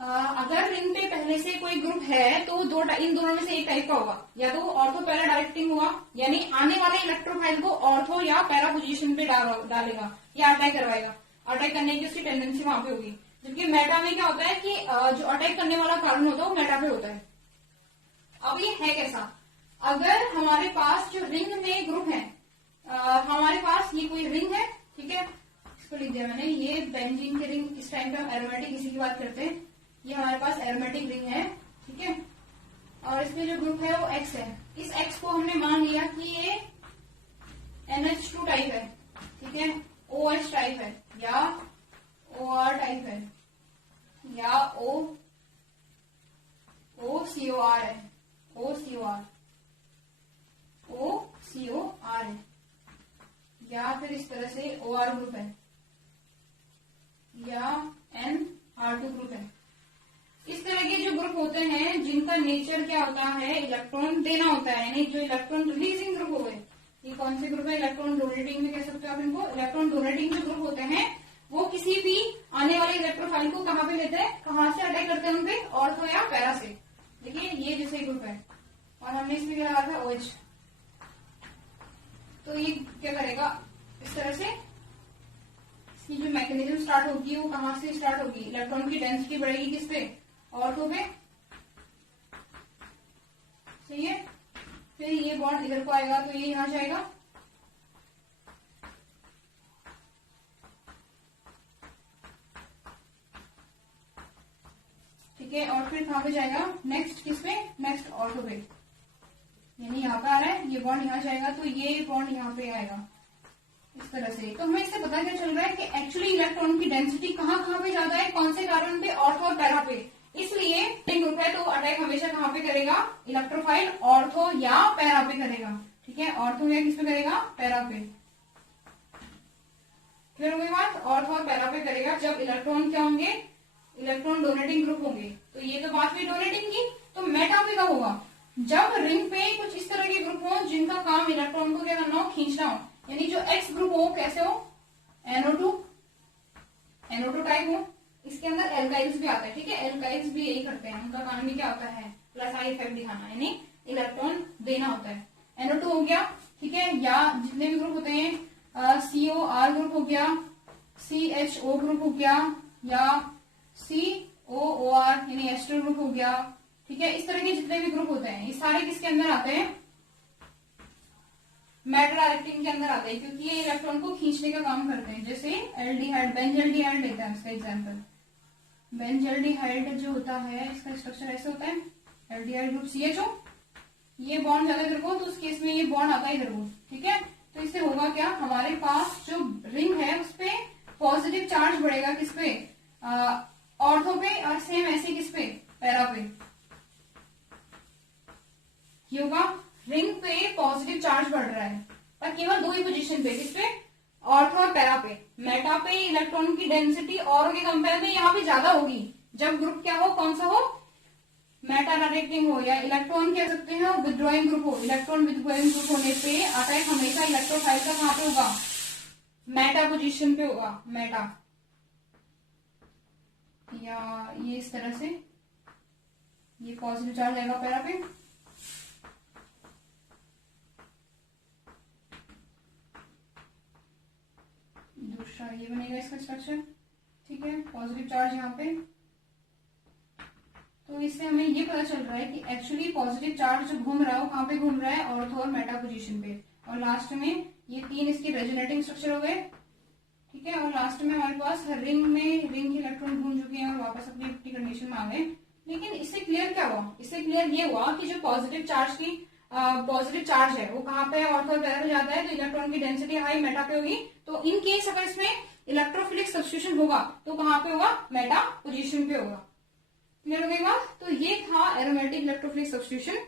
अगर रिंग पे पहले से कोई ग्रुप है तो इन दोनों में से एक टाइप का होगा, या तो ऑर्थो पैरा डायरेक्टिंग होगा, यानी आने वाले इलेक्ट्रोफाइल को ऑर्थो या पैरा पोजीशन पे डालेगा या अटैक करवाएगा, अटैक करने की उसकी टेंडेंसी वहां पे होगी। जबकि मेटा में क्या होता है कि जो अटैक करने वाला कारण होता है वो मेटा पे होता है। अब ये है कैसा, अगर हमारे पास जो रिंग में ग्रुप है, हमारे पास ये कोई रिंग है, ठीक है, इसको लिख दिया मैंने, ये बेंजीन की रिंग, इस टाइम पे हम एरोमेटिक इसी की बात करते हैं। ये हमारे पास एरोमेटिक रिंग है, ठीक है, और इसमें जो ग्रुप है वो X है। इस X को हमने मान लिया कि ये NH2 टाइप है, ठीक है, OH टाइप है, या OR टाइप है, या OCOR है, OCOR है, या फिर इस तरह से OR ग्रुप है, या NR2 ग्रुप है। इस तरह के जो ग्रुप होते हैं जिनका नेचर क्या होता है, इलेक्ट्रॉन देना होता है, यानी जो इलेक्ट्रॉन रिलीजिंग ग्रुप हो गए। ये कौन से ग्रुप है, इलेक्ट्रॉन डोनेटिंग में कह सकते हो आप इनको। इलेक्ट्रॉन डोनेटिंग जो ग्रुप होते हैं वो किसी भी आने वाले इलेक्ट्रोफाइल को कहाँ पे लेते हैं, कहाँ से अटैक करते हैं उनपे, ऑर्थो या पैरा से। देखिए ये जैसे ग्रुप है, और हमने इसमें क्या लगा था OH, तो ये क्या करेगा, इस तरह से इसकी जो मैकेनिज्म स्टार्ट होगी वो कहां से स्टार्ट होगी, इलेक्ट्रॉन की डेंसिटी बढ़ेगी किस पे, ऑर्थो पे, सही है। फिर ये बॉन्ड इधर को आएगा तो ये यहां जाएगा, ठीक है। और फिर कहां पे जाएगा, नेक्स्ट किस पे, नेक्स्ट ऑर्थो पे, यानी यहाँ पे आ रहा है, ये बॉन्ड यहाँ जाएगा तो ये बॉन्ड यहाँ पे आएगा इस तरह से। तो हमें इससे पता क्या चल रहा है कि एक्चुअली इलेक्ट्रॉन की डेंसिटी कहाँ कहाँ पे ज्यादा है, कौन से कार्बन पे, ऑर्थो और पैरा पे। इसलिए ग्रुप है तो अटैक हमेशा कहाँ पे करेगा, इलेक्ट्रोफाइल ऑर्थो या पैरा पे करेगा, ठीक है। ऑर्थो या किस पे करेगा, पैरा पे। क्लियर हो गई बात, ऑर्थो और पैरा पे करेगा जब इलेक्ट्रॉन क्या होंगे, इलेक्ट्रॉन डोनेटिंग ग्रुप होंगे। तो ये तो बात हुई डोनेटिंग की। तो मेटा पे कब होगा, जब रिंग पे कुछ इस तरह के ग्रुप हो जिनका काम इलेक्ट्रॉन को क्या करना हो, खींचना हो, यानी जो एक्स ग्रुप हो कैसे हो, NO2 टाइप हो। इसके अंदर एल्काइल्स भी आता है, ठीक है, एल्काइल्स भी यही करते हैं, उनका काम भी क्या होता है, प्लस आई इफेक्ट दिखाना, यानी इलेक्ट्रॉन देना होता है। NO2 हो गया, ठीक है। या जितने भी ग्रुप होते हैं, COR ग्रुप हो गया, CHO ग्रुप हो गया, या COOR यानी एस्टर ग्रुप हो गया, ठीक है। इस तरह के जितने भी ग्रुप होते हैं ये सारे किसके अंदर आते हैं, मेटल डायरेक्टिंग के अंदर आते हैं, क्योंकि ये इलेक्ट्रॉन को खींचने का काम करते हैं। जैसे एल्डिहाइड, बेंजल्डिहाइड लेता है इसका एग्जांपल। बेंजल्डिहाइड जो होता है इसका स्ट्रक्चर ऐसे होता है, एल्डिहाइड ग्रुप CHO, ये बॉन्ड ज्यादा इधर को, तो उस केस में ये बॉन्ड आता है इधर को, ठीक है। तो इससे होगा क्या, हमारे पास जो रिंग है उस पे पॉजिटिव चार्ज बढ़ेगा, किस पे, ऑर्थो पे, और सेम ऐसे किस पे, पैरा पे। ये होगा, रिंग पे पॉजिटिव चार्ज बढ़ रहा है पर केवल दो ही पोजीशन पे, किस पे, ऑर्थो और पैरा पे। मेटा पे इलेक्ट्रॉन की डेंसिटी और के कंपेयर में यहाँ पे ज्यादा होगी जब ग्रुप क्या हो, कौन सा हो, मेटा डायरेक्टिंग हो, या इलेक्ट्रॉन कह सकते हैं विथड्रॉइंग ग्रुप हो। इलेक्ट्रॉन विथड्रॉइंग ग्रुप होने पे अटैक हमेशा इलेक्ट्रोफाइल का कहां पे होगा, मेटा पोजीशन पे होगा, मेटा। या ये इस तरह से ये पॉजिटिव चार्ज आएगा पैरा पे, दूसरा ये बनेगा इसका स्ट्रक्चर, ठीक है, पॉजिटिव चार्ज यहाँ पे। तो इससे हमें ये पता चल रहा है कि एक्चुअली पॉजिटिव चार्ज जो घूम रहा है वो कहाँ पे घूम रहा है, ऑर्थो और मेटा पोजीशन पे। और लास्ट में ये तीन इसके रेजोनेटिंग स्ट्रक्चर हो गए, ठीक है। और लास्ट में हमारे पास रिंग के इलेक्ट्रॉन घूम चुके हैं और वापस अपनी अपनी कंडीशन में आ गए। लेकिन इससे क्लियर क्या हुआ, इससे क्लियर ये हुआ कि जो पॉजिटिव चार्ज है वो कहाँ पे, ऑर्थो और पैरा पे जाता है, तो इलेक्ट्रॉन की डेंसिटी हाई मेटा पे होगी। तो इन केस अगर इसमें इलेक्ट्रोफिलिक सब्स्टिट्यूशन होगा तो कहाँ पे होगा, मेटा पोजीशन पे होगा। क्लियर हो गई बात। तो ये था एरोमेटिक इलेक्ट्रोफिलिक सब्स्टिट्यूशन,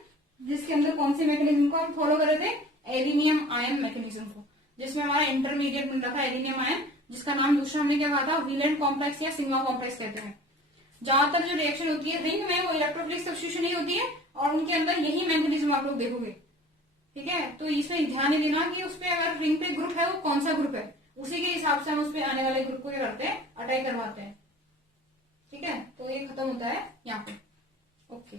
जिसके अंदर कौन से मैकेनिज्म को हम फॉलो कर रहे थे, एल्यूमिनियम आयन मैकेनिज्म को, जिसमें हमारा इंटरमीडिएट बन रहा था एल्यूमिनियम आयन, जिसका नाम दूसरा हमने क्या कहा था, वैलेंट कॉम्प्लेक्स या सिग्मा कॉम्प्लेक्स कहते हैं। ज्यादातर जो रिएक्शन होती है रिंग में वो इलेक्ट्रोफिलिक सब्स्टिट्यूशन ही होती है और उनके अंदर यही मैकेनिज्म आप लोग देखोगे, ठीक है। तो इसमें ध्यान देना कि उस पर अगर रिंग पे ग्रुप है वो कौन सा ग्रुप है, उसी के हिसाब से हम उस पर आने वाले ग्रुप को क्या करते हैं, अटैक करवाते हैं, ठीक है। तो ये खत्म होता है यहाँ पे, ओके।